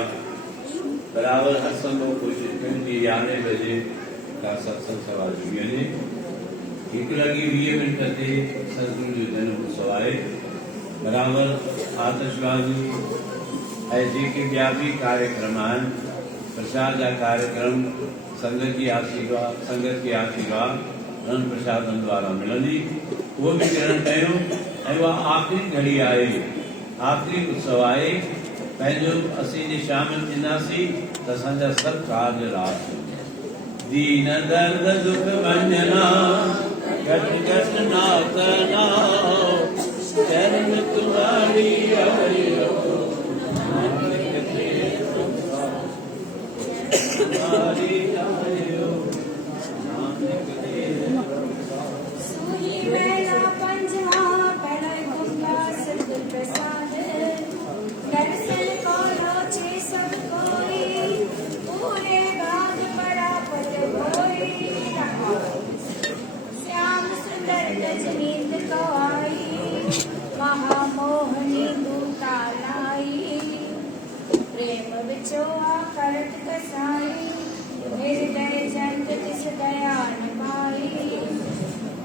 बराबर हर संभव कोशिश करें 11 बजे का सत्संग सभा जुड़े ने एक लगी 20 मिनट थे सदगुरु जन उत्सव आए बराबर आतिशबाजी ऐसे के व्यापी कार्यक्रम प्रसाद का कार्यक्रम संगत की आशीर्वाद अन्न प्रसाद द्वारा मिलनी वो भी ग्रहण कयो ऐं वह आखिरी घड़ी आए आखिरी उत्सव आए पंहिंजो असीं जे शामिल थींदासीं त असांजा सभु कार्य रास दीन दर्द दुख वंजना घट घट नाथ नाओ चरण तुम्हारी हरि महामोहनी दूतालाई प्रेम विचोआ करत कसाई हृदय जंत तिस दया नभाई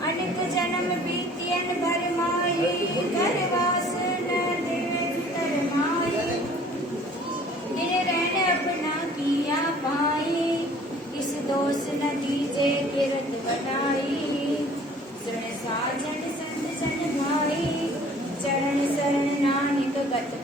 अनेक जन्म बीतियन भरमाई गर्वास न दिल माई निरन अपना किया पाई किस दोष न दीजे किरत बनाई सुन साजन संत जन भाई चरण शरण नानक गत